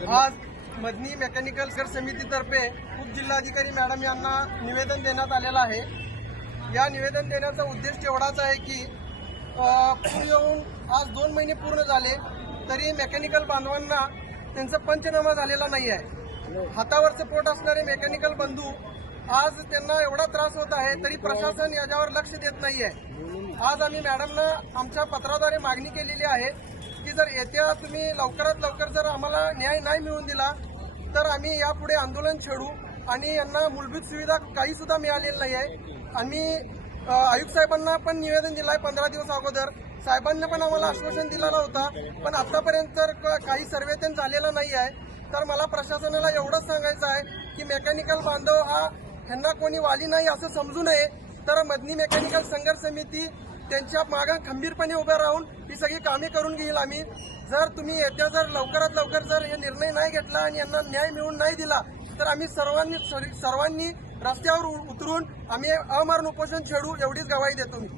Mechanical कर समितीतर्फे उपजिल्हाधिकारी मॅडम यांना निवेदन देण्यात आलेलं आहे. या निवेदन देण्याचा उद्देश एवढाच आहे की अ, पूर येऊन आज दोन महिने पूर्ण झाले तरी मेकॅनिकल बांधवांना त्यांचा पंचनामा झालेला नाही आहे हातावरचं पोट असणारे मेकॅनिकल बंधू आज त्यांना एवढा त्रास होत आहे तरी प्रशासन याच्यावर लक्ष देत नाही आहे आज आम्ही मॅडमना आमच्या पत्राद्वारे मागणी केलेली आहे की जर येत्या तुम्ही लवकरात लवकर जर आम्हाला न्याय नाही मिळवून दिला तर आम्ही यापुढे आंदोलन छेडू आणि यांना मूलभूत सुविधा काही सुद्धा मिळालेली नाही आहे. आम्ही आयुक्त साहेबांना पण निवेदन दिलं आहे पंधरा दिवस अगोदर. साहेबांना पण आम्हाला आश्वासन दिलेला होता पण आतापर्यंत तर काही सर्वे त्यांनी झालेला नाही आहे. तर मला प्रशासनाला एवढंच सांगायचं आहे की मेकॅनिकल बांधव हा ह्यांना कोणी वाली नाही असं समजू नये. तर मदनी मेकॅनिकल संघर्ष समिती त्यांच्या मागं खंबीरपणे उभं राहून ही सगळी कामे करून घेईल आम्ही. जर तुम्ही येत्या जर लवकरात लवकर जर हे निर्णय नाही घेतला आणि यांना न्याय मिळवून नाही दिला तर आम्ही सर्वांनी सर्वांनी रस्त्यावर उ- उतरून आम्ही अमरण उपोषण छेडू एवढीच गवाही देतो मी.